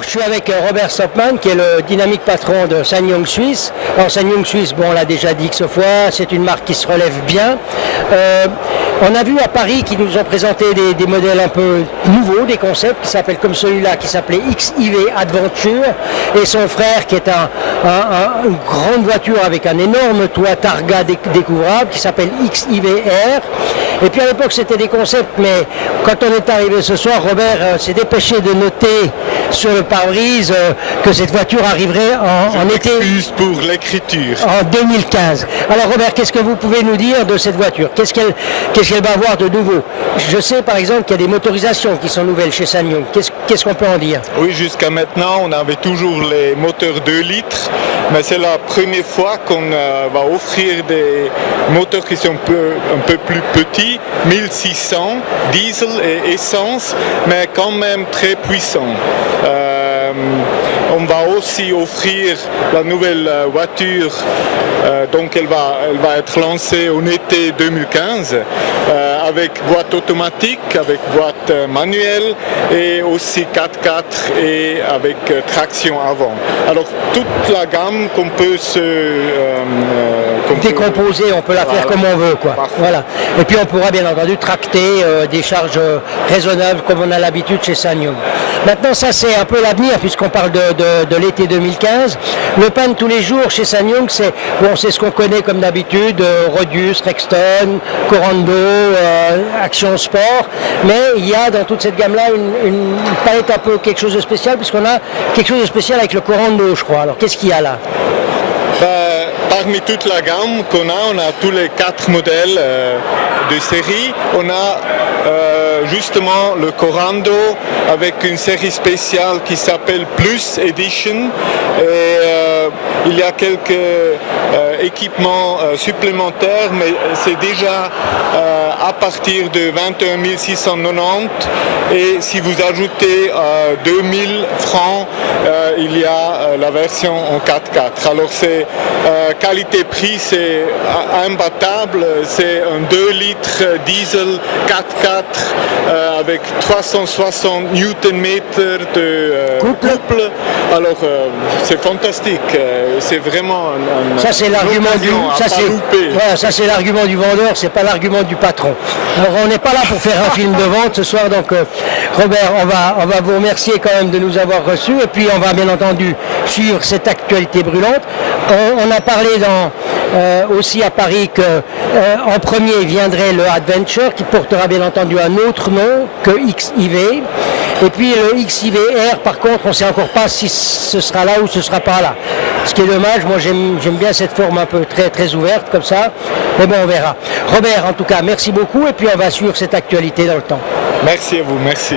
Alors, je suis avec Robert Stoppmann, qui est le dynamique patron de SsangYong Suisse. Alors, SsangYong Suisse, bon, on l'a déjà dit X fois, c'est une marque qui se relève bien. On a vu à Paris qu'ils nous ont présenté des modèles un peu nouveaux, des concepts qui s'appellent comme celui-là, qui s'appelait XIV Adventure, et son frère qui est une grande voiture avec un énorme toit Targa découvrable qui s'appelle XIV-R. Et puis à l'époque c'était des concepts, mais quand on est arrivé ce soir, Robert s'est dépêché de noter sur le pare-brise que cette voiture arriverait en été. Excuse pour l'écriture. En 2015. Alors Robert, qu'est-ce que vous pouvez nous dire de cette voiture? Qu'est-ce qu'elle va avoir de nouveau? Je sais par exemple qu'il y a des motorisations qui sont nouvelles chez SsangYong. Qu'est-ce qu'on peut en dire? Oui, jusqu'à maintenant, on avait toujours les moteurs 2 litres, mais c'est la première fois qu'on va offrir des moteurs qui sont un peu plus petits, 1600, diesel et essence, mais quand même très puissants. On va aussi offrir la nouvelle voiture, donc elle va être lancée en été 2015 avec boîte automatique, avec boîte manuelle et aussi 4x4 et avec traction avant. Alors toute la gamme qu'on peut décomposer, on peut la faire comme on veut, quoi. Voilà. Et puis on pourra bien entendu tracter des charges raisonnables comme on a l'habitude chez SsangYong. Maintenant ça c'est un peu l'avenir puisqu'on parle de l'été 2015. Le pain de tous les jours chez SsangYong, c'est ce qu'on connaît comme d'habitude, Rodius, Rexton, Corando, Action Sport, mais il y a dans toute cette gamme-là une palette un peu quelque chose de spécial puisqu'on a quelque chose de spécial avec le Corando, je crois. Alors qu'est-ce qu'il y a là? Parmi toute la gamme qu'on a, on a tous les 4 modèles de série. On a justement le Corando avec une série spéciale qui s'appelle Plus Edition. Et il y a quelques équipements supplémentaires, mais c'est déjà à partir de 21 690. Et si vous ajoutez 2000 francs, il y a la version en 4x4. Alors c'est qualité-prix, c'est imbattable. C'est un 2 litres diesel 4x4 avec 360 Nm de couple. Alors c'est fantastique. C'est vraiment ça c'est l'argument c'est l'argument du vendeur, c'est pas l'argument du patron. Alors on n'est pas là pour faire un film de vente ce soir, donc Robert, on va vous remercier quand même de nous avoir reçus et puis on va bien entendu suivre cette actualité brûlante. On a parlé aussi à Paris qu'en premier viendrait le Adventure qui portera bien entendu un autre nom que XIV. Et puis le XIV-R, par contre, on ne sait encore pas si ce sera là ou ce ne sera pas là. Ce qui est dommage, moi j'aime bien cette forme un peu très, très ouverte comme ça. Mais bon, on verra. Robert, en tout cas, merci beaucoup et puis on va suivre cette actualité dans le temps. Merci à vous, merci.